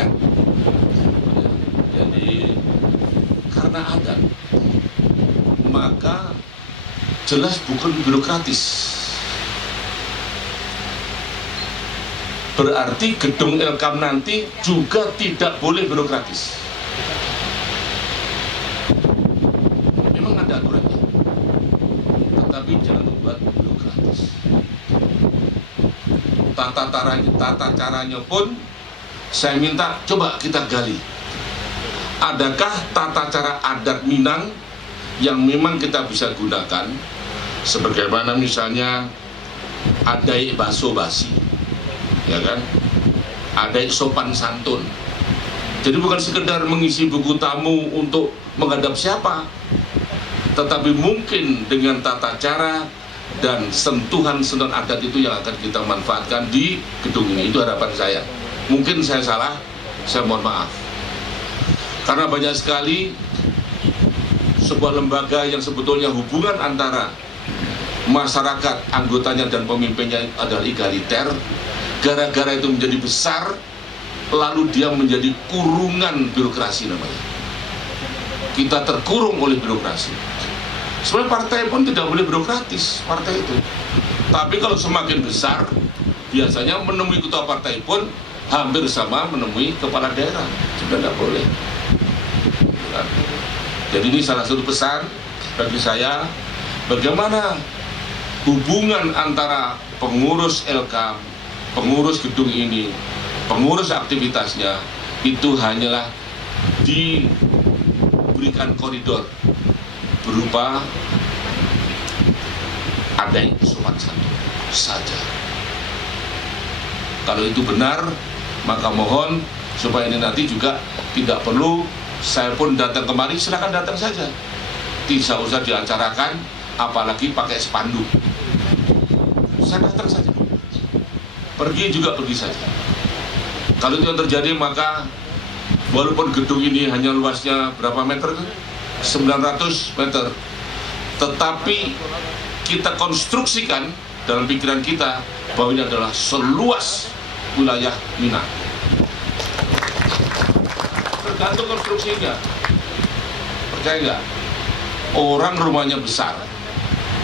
adat. Jadi karena adat, maka jelas bukan birokratis. Berarti gedung Elkam nanti juga tidak boleh birokratis. Memang ada aturannya, tetapi jangan membuat birokratis. Tata caranya pun saya minta coba kita gali. Adakah tata cara adat Minang yang memang kita bisa gunakan, sebagaimana misalnya adai baso basi, ya kan, adai sopan santun. Jadi bukan sekedar mengisi buku tamu untuk menghadap siapa, tetapi mungkin dengan tata cara dan sentuhan-sentuhan adat itu yang akan kita manfaatkan di gedung ini. Itu harapan saya. Mungkin saya salah, saya mohon maaf. Karena banyak sekali sebuah lembaga yang sebetulnya hubungan antara masyarakat, anggotanya dan pemimpinnya adalah egaliter, gara-gara itu menjadi besar, lalu dia menjadi kurungan birokrasi namanya. Kita terkurung oleh birokrasi. Sebenarnya partai pun tidak boleh birokratis, partai itu. Tapi kalau semakin besar, biasanya menemui ketua partai pun hampir sama menemui kepala daerah. Sudah tidak boleh. Jadi ini salah satu pesan bagi saya, bagaimana hubungan antara pengurus Elkam, pengurus gedung ini, pengurus aktivitasnya, itu hanyalah diberikan koridor berupa adai sopan santun saja. Kalau itu benar, maka mohon supaya ini nanti juga tidak perlu saya pun datang kemari, silakan datang saja, tidak usah diacarakan, apalagi pakai spanduk. Saya datang saja, pergi juga pergi saja. Kalau itu yang terjadi, maka walaupun gedung ini hanya luasnya berapa meter, 900 meter, tetapi kita konstruksikan dalam pikiran kita bahwa ini adalah seluas wilayah Minang. Tergantung konstruksinya. Percaya nggak? Orang rumahnya besar,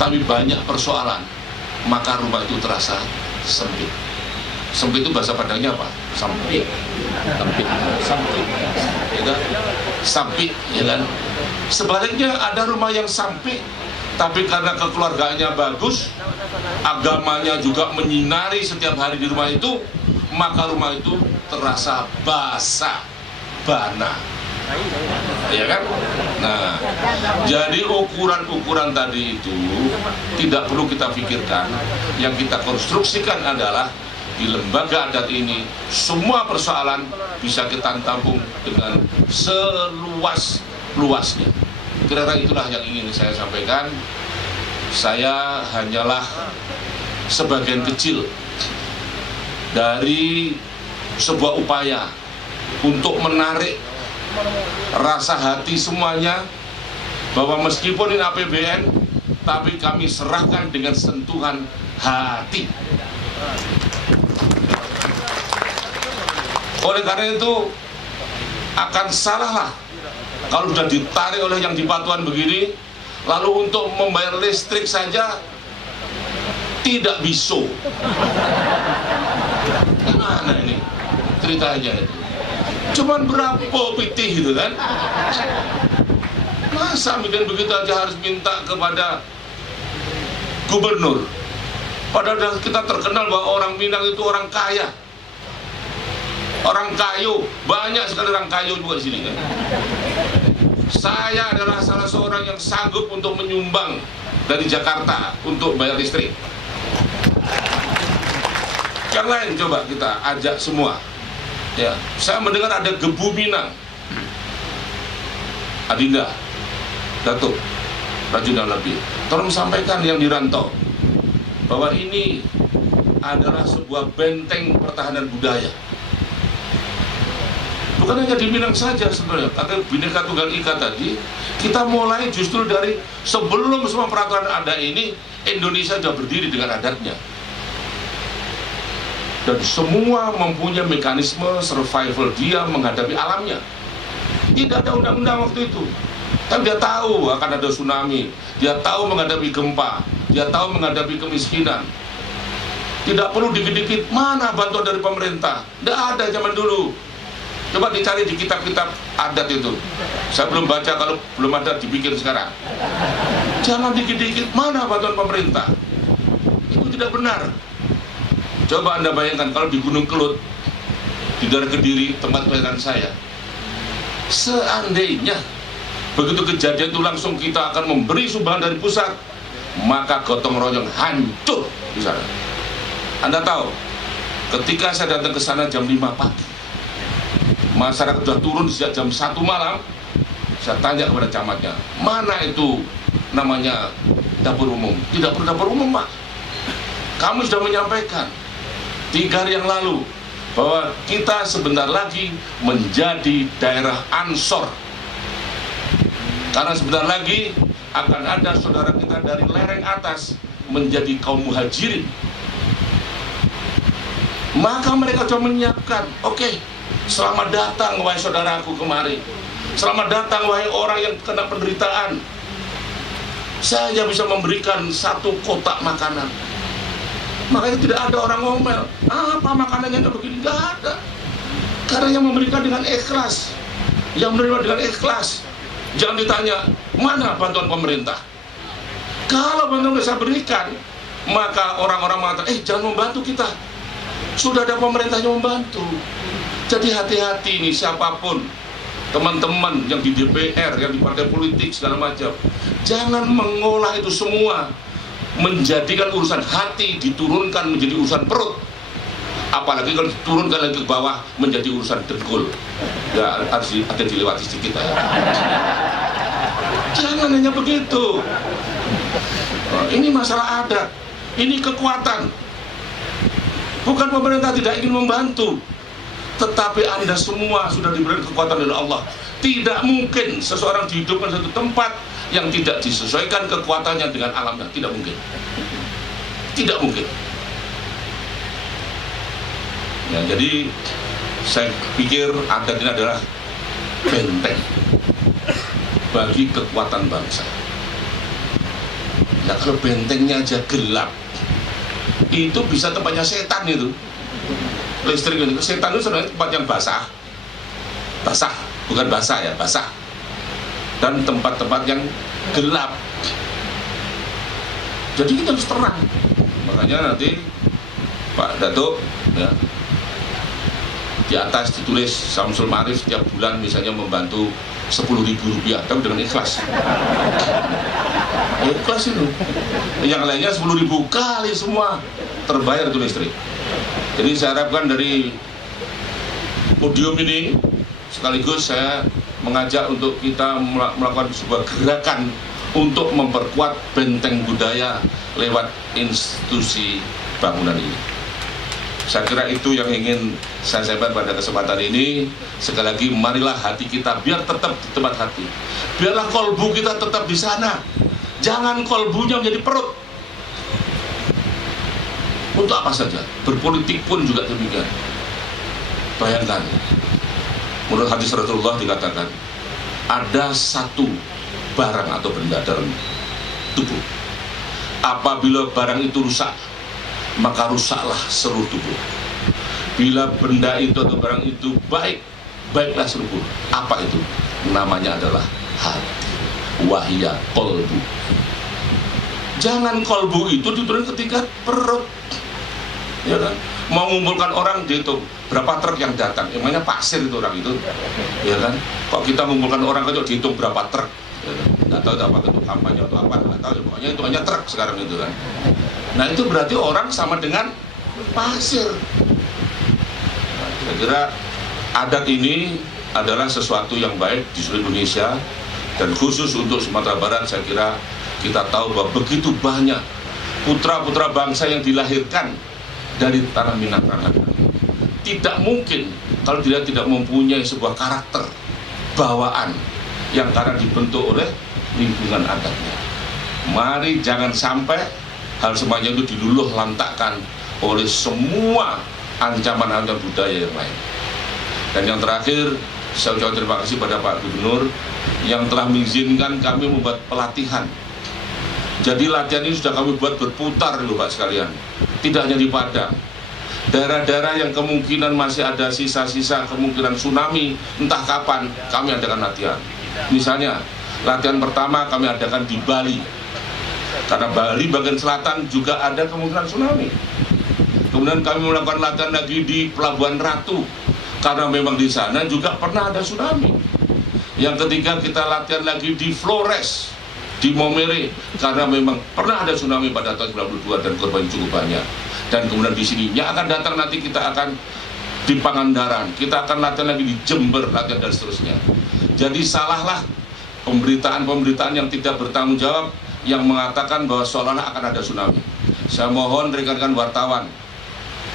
tapi banyak persoalan, maka rumah itu terasa sempit. Sempit itu bahasa Padangnya apa? Sampit. Sampit. Sampit. Ya kan? Sampit, ya kan? Sebaliknya ada rumah yang sampit, tapi karena kekeluargaannya bagus, agamanya juga menyinari setiap hari di rumah itu, maka rumah itu terasa basah, bana. Ya kan? Nah, jadi ukuran-ukuran tadi itu tidak perlu kita pikirkan. Yang kita konstruksikan adalah di lembaga adat ini semua persoalan bisa kita tampung dengan seluas-luasnya. Kira-kira itulah yang ingin saya sampaikan. Saya hanyalah sebagian kecil dari sebuah upaya untuk menarik rasa hati semuanya, bahwa meskipun ini APBN, tapi kami serahkan dengan sentuhan hati. Oleh karena itu akan salahlah kalau sudah ditarik oleh yang di Patuan begini, lalu untuk membayar listrik saja tidak bisa. Gimana ini ceritanya itu? Cuman berapa pitih gitu kan? Masa bikin begitu aja harus minta kepada gubernur? Padahal kita terkenal bahwa orang Minang itu orang kaya, orang kayu, banyak sekali orang kayu juga di sini kan. Saya adalah salah seorang yang sanggup untuk menyumbang dari Jakarta untuk bayar listrik. Yang lain coba kita ajak semua. Ya, saya mendengar ada Gebu Minang, Adinda, Datuk, Rajuna lebih. Tolong sampaikan yang di rantau bahwa ini adalah sebuah benteng pertahanan budaya. Bukan hanya di Minang saja sebenarnya, kata Bhinneka Tunggal Ika tadi, kita mulai justru dari sebelum semua peraturan ada ini, Indonesia sudah berdiri dengan adatnya. dan semua mempunyai mekanisme survival dia menghadapi alamnya. Tidak ada undang-undang waktu itu, tapi dia tahu akan ada tsunami, dia tahu menghadapi gempa, dia tahu menghadapi kemiskinan. Tidak perlu dikit-dikit mana bantuan dari pemerintah, tidak ada zaman dulu. Coba dicari di kitab-kitab adat itu, saya belum baca, kalau belum ada dibikin sekarang. Jangan dikit-dikit mana bantuan pemerintah, itu tidak benar. Coba Anda bayangkan kalau di Gunung Kelut, di daerah Kediri, tempat kelahiran saya, seandainya begitu kejadian itu langsung kita akan memberi sumbangan dari pusat, maka gotong royong hancur di sana. Anda tahu, ketika saya datang ke sana jam 5 pagi, masyarakat sudah turun sejak jam 1 malam. Saya tanya kepada camatnya, mana itu namanya dapur umum? Tidak perlu dapur umum, Pak. Kamu sudah menyampaikan 3 hari yang lalu bahwa kita sebentar lagi menjadi daerah Ansor, karena sebentar lagi akan ada saudara kita dari lereng atas menjadi kaum muhajirin. Maka mereka sudah menyiapkan, oke, selamat datang wahai saudaraku kemari, selamat datang wahai orang yang kena penderitaan. Saya bisa memberikan 1 kotak makanan. Makanya tidak ada orang ngomel, apa makanannya nggak begini, nggak ada. Karena yang memberikan dengan ikhlas, yang menerima dengan ikhlas. Jangan ditanya, mana bantuan pemerintah? Kalau bantuan saya berikan, maka orang-orang mengatakan, jangan membantu kita, sudah ada pemerintah yang membantu. Jadi hati-hati nih siapapun, teman-teman yang di DPR, yang di partai politik segala macam, jangan mengolah itu semua menjadikan urusan hati diturunkan menjadi urusan perut. Apalagi kalau diturunkan lagi ke bawah menjadi urusan dengkul. Ya harus ada dilewati sedikit ya. Jangan hanya begitu. Ini masalah adat, ini kekuatan. Bukan pemerintah tidak ingin membantu, tetapi Anda semua sudah diberi kekuatan dari Allah. Tidak mungkin seseorang dihidupkan satu tempat yang tidak disesuaikan kekuatannya dengan alamnya. Tidak mungkin. Tidak mungkin. Ya, jadi saya pikir adat ini adalah benteng bagi kekuatan bangsa. Nah, kalau bentengnya aja gelap, itu bisa tempatnya setan itu. Listrik itu, setan itu sebenarnya tempat yang basah, bukan basah ya, basah, dan tempat-tempat yang gelap. Jadi kita harus terang. Makanya nanti Pak Datuk ya, di atas ditulis Samsul Marif setiap bulan misalnya membantu Rp10.000, tapi dengan ikhlas. Ikhlas itu. Yang lainnya 10.000 kali semua terbayar itu listrik. Jadi saya harapkan dari podium ini sekaligus saya mengajak untuk kita melakukan sebuah gerakan untuk memperkuat benteng budaya lewat institusi bangunan ini. Saya kira itu yang ingin saya sampaikan pada kesempatan ini. Sekali lagi, marilah hati kita biar tetap di tempat hati. Biarlah kolbu kita tetap di sana. Jangan kolbunya menjadi perut. Untuk apa saja, berpolitik pun juga demikian. Bayangkan, menurut hadis Rasulullah dikatakan, ada satu barang atau benda dalam tubuh. Apabila barang itu rusak, maka rusaklah seluruh tubuh. Bila benda itu atau barang itu baik, baiklah seluruh. Apa itu? Namanya adalah hati. Wahya kolbu. Jangan kolbu itu diturun ke tingkat perut. Ya kan? Mau mengumpulkan orang dihitung berapa truk yang datang. Emangnya pasir itu orang itu, ya kan? Kok kita mengumpulkan orang kecil dihitung berapa truk? Ya kan? Nggak tahu apa itu kampanye atau apa, nggak tahu. Pokoknya hitungannya truk sekarang itu kan. Nah itu berarti orang sama dengan pasir. Nah, saya kira adat ini adalah sesuatu yang baik di seluruh Indonesia dan khusus untuk Sumatera Barat. Saya kira kita tahu bahwa begitu banyak putra-putra bangsa yang dilahirkan dari tanah Minangkabau. Tidak mungkin kalau dia tidak mempunyai sebuah karakter bawaan yang karena dibentuk oleh lingkungan adatnya. Mari jangan sampai hal semuanya itu diluluh lantakkan oleh semua ancaman-ancaman budaya yang lain. Dan yang terakhir, saya ucapkan terima kasih pada Pak Gubernur yang telah mengizinkan kami membuat pelatihan. Jadi latihan ini sudah kami buat berputar loh Pak sekalian. Tidak hanya di Padang. Daerah-daerah yang kemungkinan masih ada sisa-sisa kemungkinan tsunami, entah kapan kami adakan latihan. Misalnya, latihan pertama kami adakan di Bali. Karena Bali bagian selatan juga ada kemungkinan tsunami. Kemudian kami melakukan latihan lagi di Pelabuhan Ratu. Karena memang di sana juga pernah ada tsunami. Yang ketiga kita latihan lagi di Flores, di Momere, karena memang pernah ada tsunami pada tahun 92 dan korban cukup banyak. Dan kemudian di sini yang akan datang nanti kita akan di Pangandaran, kita akan latihan lagi di Jember, latihan dan seterusnya. Jadi salahlah pemberitaan-pemberitaan yang tidak bertanggung jawab yang mengatakan bahwa seolah-olah akan ada tsunami. Saya mohon rekan-rekan wartawan,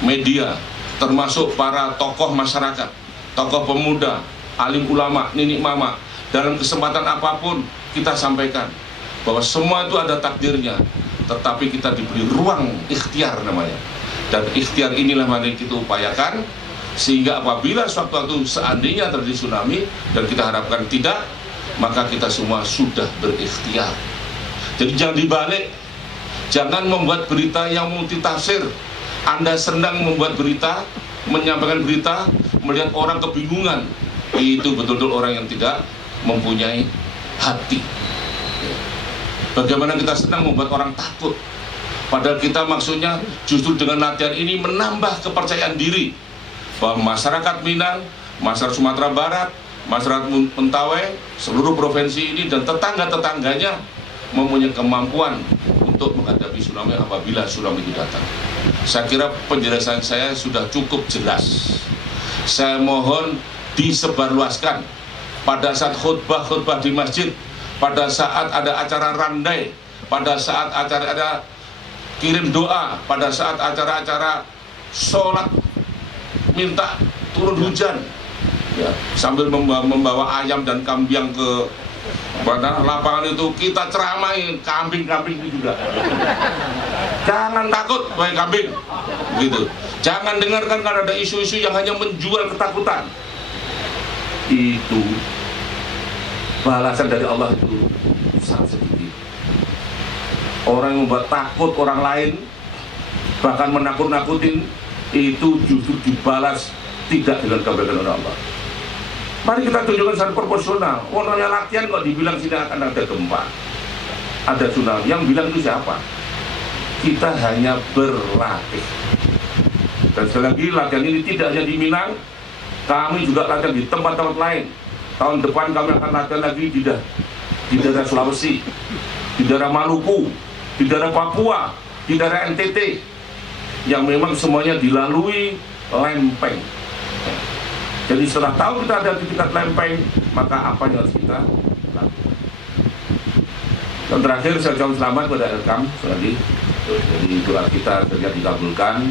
media, termasuk para tokoh masyarakat, tokoh pemuda, alim ulama, ninik mama, dalam kesempatan apapun kita sampaikan bahwa semua itu ada takdirnya, tetapi kita diberi ruang ikhtiar namanya. Dan ikhtiar inilah mari kita upayakan, sehingga apabila suatu seandainya terjadi tsunami, dan kita harapkan tidak, maka kita semua sudah berikhtiar. Jadi jangan dibalik, jangan membuat berita yang multitafsir. Anda sedang membuat berita, menyampaikan berita, melihat orang kebingungan. Itu betul-betul orang yang tidak mempunyai hati. Bagaimana kita sedang membuat orang takut. Padahal kita maksudnya justru dengan latihan ini menambah kepercayaan diri. Bahwa masyarakat Minang, masyarakat Sumatera Barat, masyarakat Mentawai, seluruh provinsi ini dan tetangga-tetangganya mempunyai kemampuan untuk menghadapi tsunami apabila tsunami itu datang. Saya kira penjelasan saya sudah cukup jelas. Saya mohon disebarluaskan pada saat khutbah di masjid, pada saat ada acara randai, pada saat acara ada kirim doa, pada saat acara-acara sholat minta turun hujan, ya, sambil membawa ayam dan kambing ke pada lapangan itu kita ceramai kambing-kambing itu juga. Jangan takut, wahai kambing, gitu. Jangan dengarkan karena ada isu-isu yang hanya menjual ketakutan. Itu balasan dari Allah itu sangat sedikit. Orang yang membuat takut orang lain, bahkan menakut-nakutin, itu justru dibalas tidak dengan kebaikan oleh Allah. Mari kita tunjukkan secara proporsional. Orangnya latihan kok dibilang sini akan ada gempa, ada tsunami. Yang bilang itu siapa? Kita hanya berlatih. Dan sekali lagi latihan ini tidak hanya di Minang, kami juga latihan di tempat-tempat lain. Tahun depan kami akan latihan lagi di daerah Sulawesi, di daerah Maluku, di daerah Papua, di daerah NTT, yang memang semuanya dilalui lempeng. Jadi setelah tahu kita ada di tingkat lempeng, maka apa yang harus kita lakukan? Dan terakhir saya ucapkan selamat kepada Rekam sekali. Jadi doa kita ternyata dikabulkan.